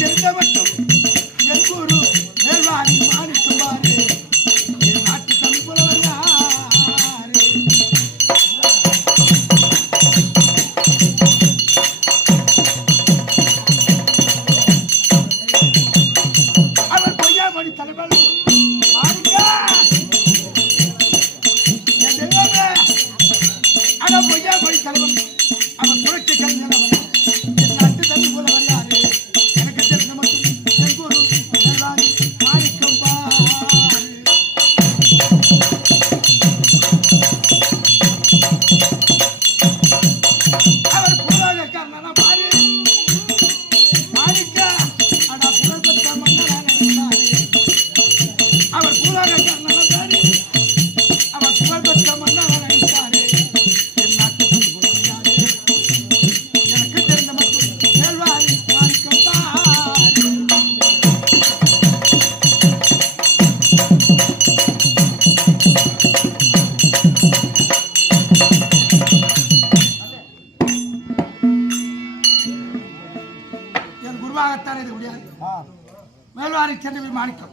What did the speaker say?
செந்தவட்டம் குருவாகத்தான் இது முடியாது. மேல்வாரி சென்று மாணிக்கம்